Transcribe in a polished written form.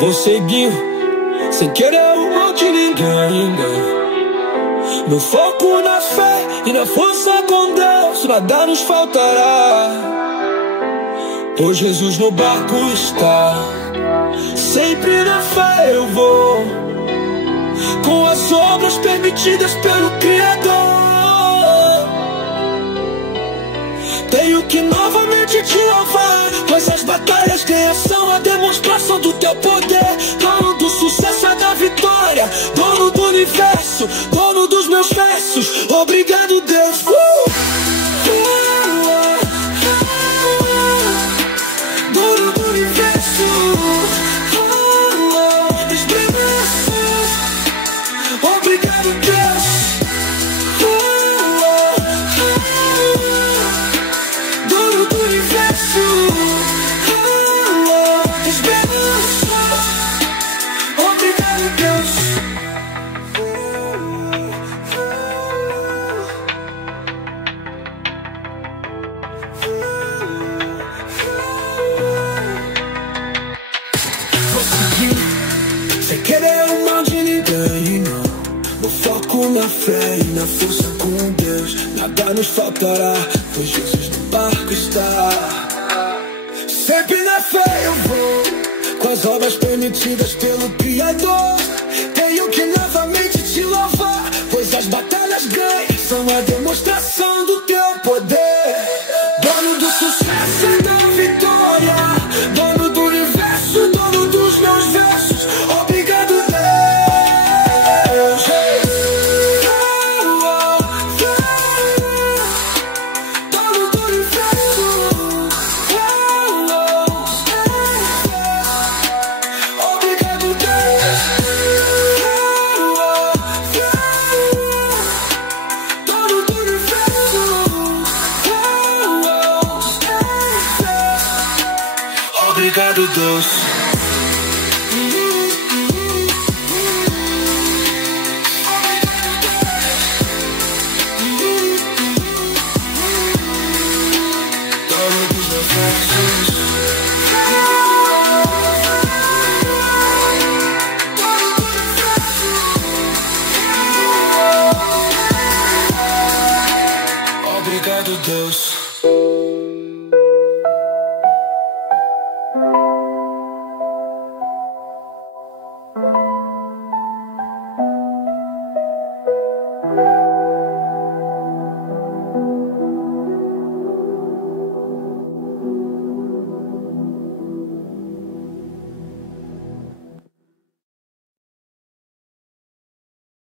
Vou seguir, sem querer o mal de ninguém. Meu foco na fé e na força com Deus, nada nos faltará, pois Jesus no barco está. Sempre na fé eu vou, com as obras permitidas pelo Criador. Tenho que novamente te louvar, pois as batalhas ganhas são a demonstração do teu poder. Dono do sucesso é da vitória, dono do universo, dono dos meus versos. Obrigado, Deus. Dono do universo, dos meus versos. Obrigado, Deus. Sem querer o mal de ninguém, não. No foco na fé e na força com Deus, nada nos faltará, pois Jesus no barco está. Sempre na fé eu vou, com as obras permitidas pelo Criador. Tenho que novamente te louvar, pois as batalhas ganhas são a demonstração do teu poder. Dono do sucesso e da vitória, dono do universo, dono dos meus versos. Obrigado, Deus. Dono do universo. Obrigado, Deus. Dono do universo. Obrigado, Deus. Dono dos meus versos. Obrigado, Deus.